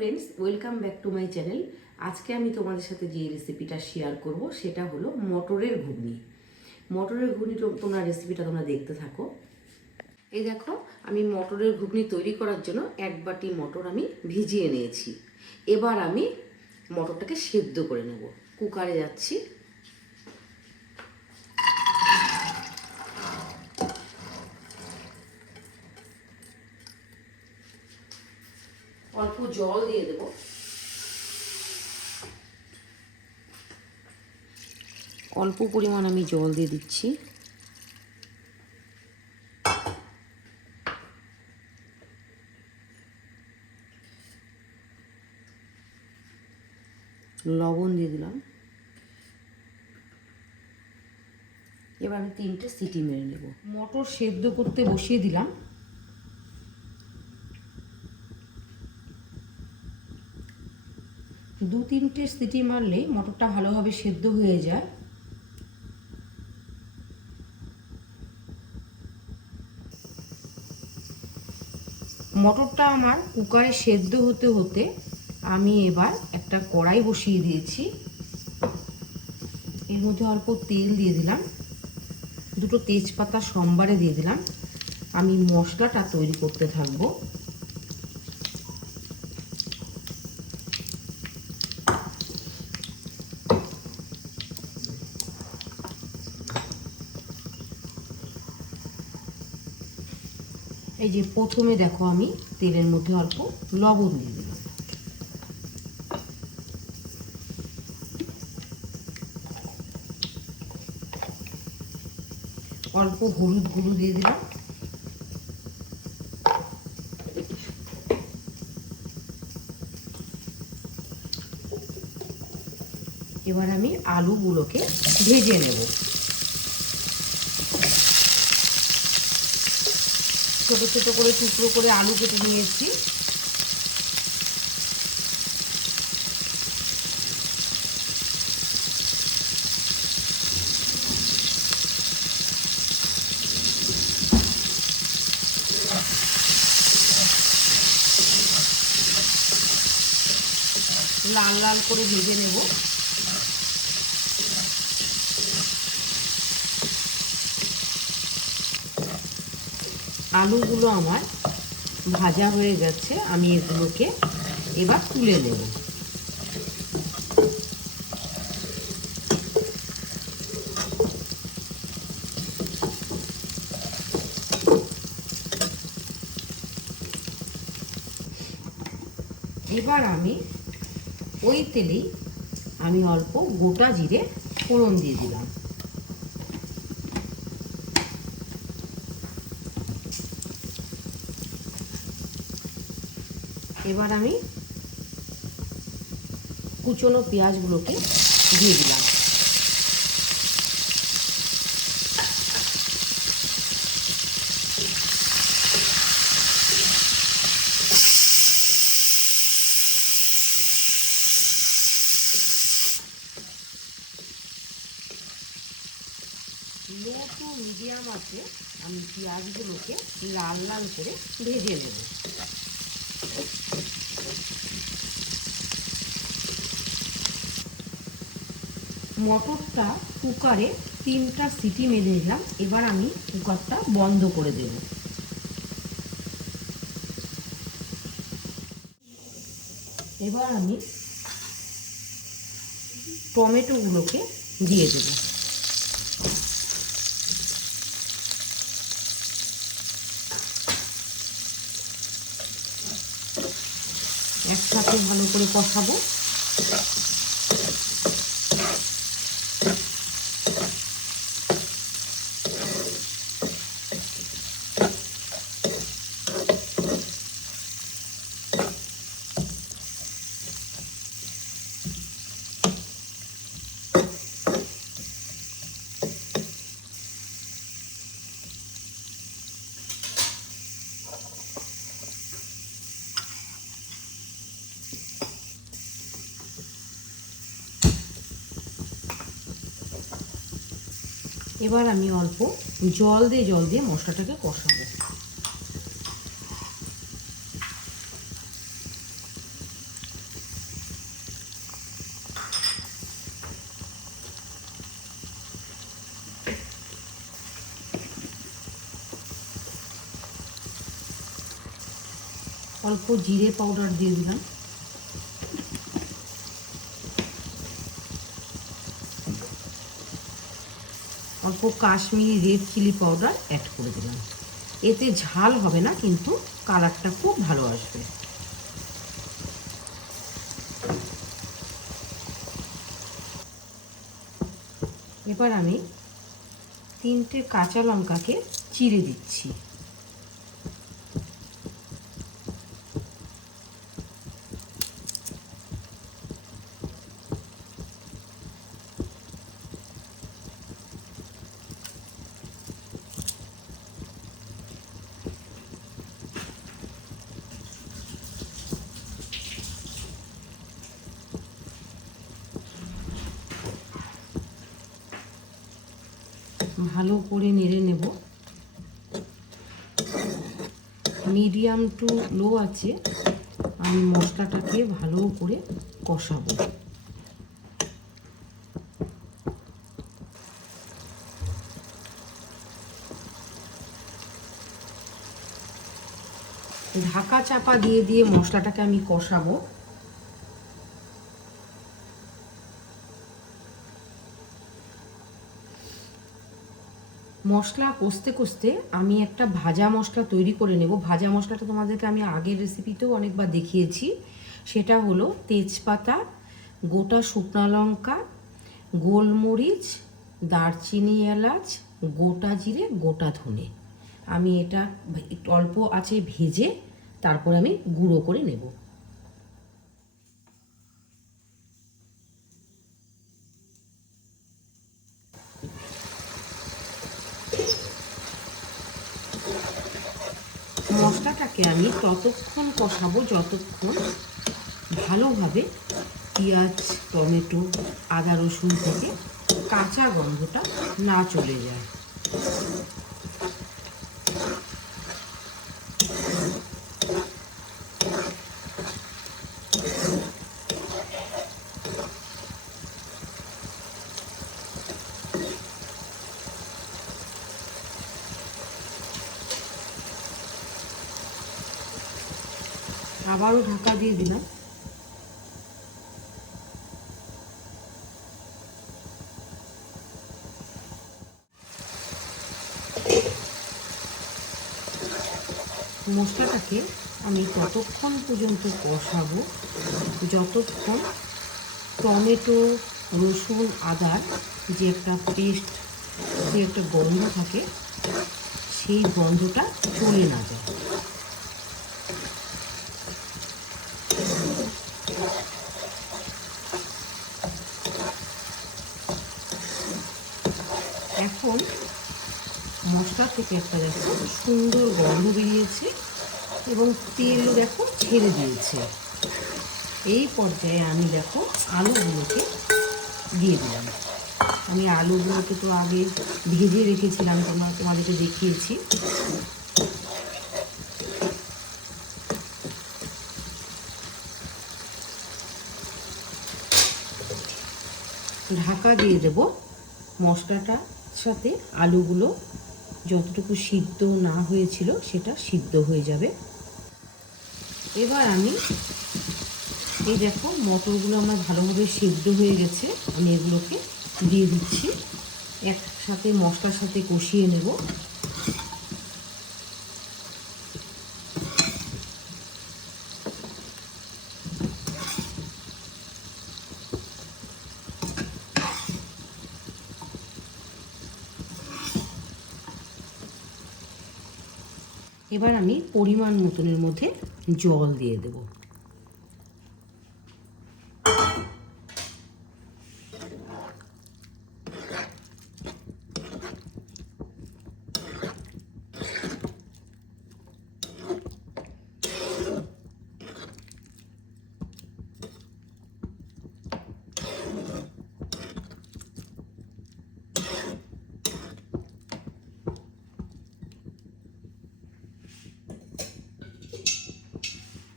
Friends, welcome back to my channel. আজকে আমি তোমাদের সাথে যে রেসিপিটা শেয়ার করব সেটা হলো মটরের ঘুগনি। মটরের ঘুগনি তোমরা রেসিপিটা দেখতে থাকো। এই দেখো, আমি মটরের ঘুগনি তৈরি করার জন্য 1 বাটি মটর আমি ভিজিয়ে নিয়েছি। এবার আমি মটরটাকে সেদ্ধ করে নেব। কুকারে যাচ্ছি। অল্প জল দিয়ে দেবো। অল্প পরিমাণ আমি জল দিয়ে দিচ্ছি। লবণ দিয়ে দিলাম। এবার আমি 3টে সিটি মেরে নেব। মটর সেদ্ধ করতে বসিয়ে দিলাম। দু 3টে সিটি মারলে মটরটা ভালোভাবে সেদ্ধ হয়ে যায়। মটরটা আমার কুকারে সেদ্ধ হতে হতে আমি এবার একটা কড়াই বসিয়ে দিয়েছি। এর মধ্যে অল্প তেল দিয়ে দিলাম, 2টো তেজপাতা সম্বারে দিয়ে দিলাম। আমি মশলাটা তৈরি করতে থাকবো। এই যে প্রথমে দেখো, আমি তেলের মধ্যে অল্প লবণ দিয়ে দিলাম। অল্প হলুদ গুঁড়ো দিয়ে দিলাম। এবার আমি আলুগুলোকে ভেজে নেব। ছোট ছোট করে টুকরো করে আলু কেটে নিয়েছি। লাল লাল করে ভেজে নেব। আলুগুলো আমার ভাজা হয়ে গেছে। আমি এগুলোকে এবার তুলে নেব। এবার আমি ওই তেলেই আমি অল্প গোটা জিরে ফোড়ন দিয়ে দিলাম। এবার আমি কুচনো পেঁয়াজগুলোকে দিয়ে দিলাম। লো টু মিডিয়াম আছে আমি পেঁয়াজগুলোকে লাল লাল করে ভেজে নেব। মটরটা কুকারে 3টা সিটি মেরে দিলাম। এবার আমি কুকারটা বন্ধ করে দেব। এবার আমি টমেটোগুলোকে দিয়ে দেব। একসাথে ভালো করে কষাবো। এবার আমি অল্প জল দিয়ে মশলাটাকে কষাবো। অল্প জিরে পাউডার দিয়ে দিলাম। অল্প Kashmiri red chilli powder add করে দিলাম। এতে ঝাল হবে না, কিন্তু কালারটা খুব ভালো আসবে। এবার আমি 3টে কাঁচা লঙ্কাকে চিড়ে দিচ্ছি। ভালো করে নেড়ে নেব। মিডিয়াম টু লো আছে আমি মশলাটাকে ভালো করে কষাবো। ঢাকা চাপা দিয়ে দিয়ে মশলাটাকে আমি কষাবো। মশলা কষতে কষতে আমি একটা ভাজা মশলা তৈরি করে নেব। ভাজা মশলাটা তোমাদেরকে আমি আগের রেসিপিতেও অনেকবার দেখিয়েছি। সেটা হলো তেজপাতা, গোটা শুকনো লঙ্কা, গোলমরিচ, দারচিনি, এলাচ, গোটা জিরে, গোটা ধনে। আমি এটা একটু অল্প আছে ভেজে তারপর আমি গুঁড়ো করে নেব। মশলাটাকে আমি ততক্ষণ কষাবো যতক্ষণ ভালোভাবে পেঁয়াজ, টমেটো, আদা রসুন থেকে কাঁচা গন্ধটা না চলে যায়। আবারও ঢাকা দিয়ে দিলাম। মশলাটাকে আমি ততক্ষণ পর্যন্ত কষাবো যতক্ষণ টমেটো, রসুন, আদার যে একটা পেস্ট, যে একটা গন্ধ থাকে, সেই গন্ধটা চলে না যায়। এখন মশলা থেকে একটা দেখো সুন্দর গন্ধ বেরিয়েছে এবং তেলও দেখো ছেড়ে দিয়েছে। এই পর্যায়ে আমি দেখো আলুগুলোকে দিয়ে দিলাম। আমি আলুগুলোকে তো আগে ভেজে রেখেছিলাম, তোমাদেরকে দেখিয়েছি। ঢাকা দিয়ে দেব। মশলাটার সাথে আলুগুলো যতটুকু সিদ্ধ না হয়েছিল সেটা সিদ্ধ হয়ে যাবে। এবার আমি এই দেখো মটরগুলো আমার ভালোভাবে সিদ্ধ হয়ে গেছে, আমি এগুলোকে দিয়ে দিচ্ছি। একসাথে মশলার সাথে কষিয়ে নেব। এবার আমি পরিমাণ মতনের মধ্যে জল দিয়ে দেব।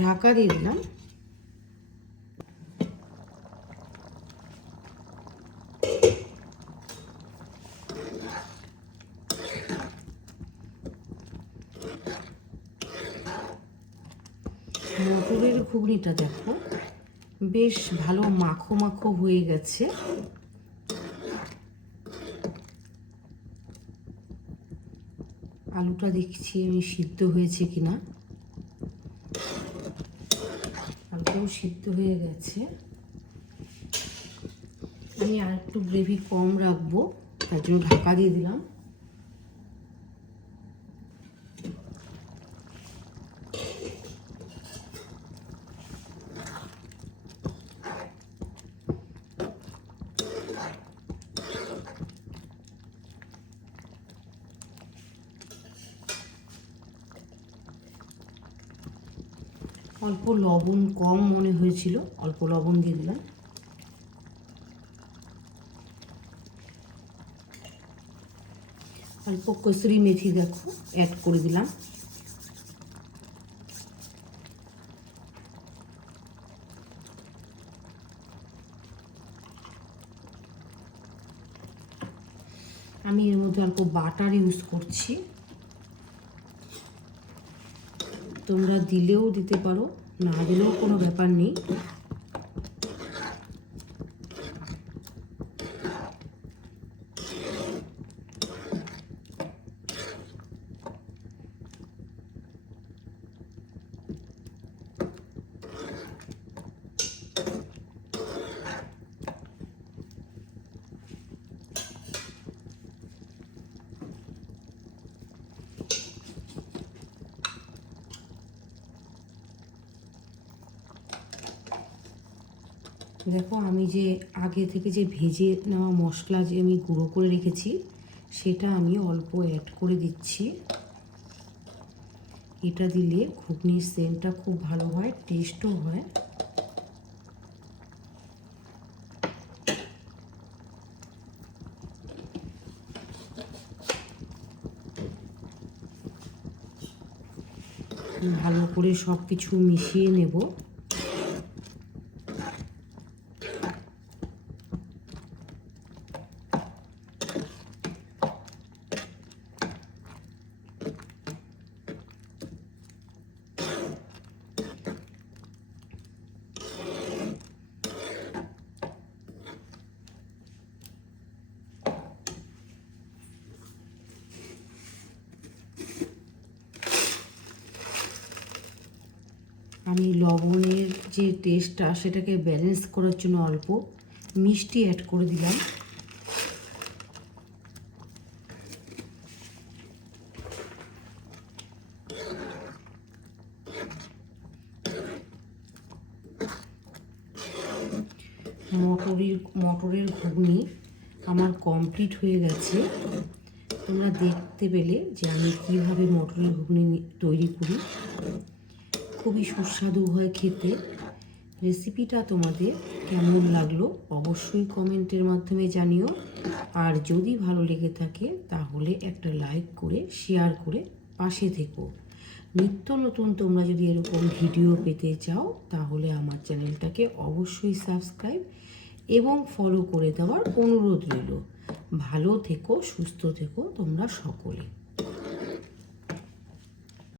ঢাকা দিয়ে দিলাম। মটরের ঘুগনিটা দেখো বেশ ভালো মাখো মাখো হয়ে গেছে। আলুটা দেখছি আমি সিদ্ধ হয়েছে কিনা। আলুটাও সিদ্ধ হয়ে গেছে। আমি আর একটু গ্রেভি কম রাখবো, তার জন্য ঢাকা দিয়ে দিলাম। অল্প লবণ কম মনে হয়েছিল, অল্প লবণ দিয়ে দিলাম। অল্প কসুরি মেথি দেখো অ্যাড করে দিলাম। আমি এর মধ্যে অল্প বাটার ইউজ করছি, তোমরা দিলেও দিতে পারো, না দিলেও কোনো ব্যাপার নেই। দেখো আমি যে আগে থেকে যে ভেজে নেওয়া মশলা যে আমি গুঁড়ো করে রেখেছি সেটা আমি অল্প অ্যাড করে দিচ্ছি। এটা দিলে ঘুগনির সেন্টটা খুব ভালো হয়, টেস্টও হয়। ভালো করে সব কিছু মিশিয়ে নেব। আমি লবণের যে টেস্টটা সেটাকে ব্যালেন্স করার জন্য অল্প মিষ্টি অ্যাড করে দিলাম। মটরের ঘুগনি আমার কমপ্লিট হয়ে গেছে। তোমরা দেখতে পেলে যে আমি কীভাবে মটরের ঘুগনি তৈরি করি। খুবই সুস্বাদু হয় খেতে। রেসিপিটা তোমাদের কেমন লাগলো অবশ্যই কমেন্টের মাধ্যমে জানিও। আর যদি ভালো লেগে থাকে তাহলে একটা লাইক করে শেয়ার করে পাশে থেকো। নিত্য নতুন তোমরা যদি এরকম ভিডিও পেতে চাও তাহলে আমার চ্যানেলটাকে অবশ্যই সাবস্ক্রাইব এবং ফলো করে দেওয়ার অনুরোধ রইল। ভালো থেকো, সুস্থ থেকো তোমরা সকলে।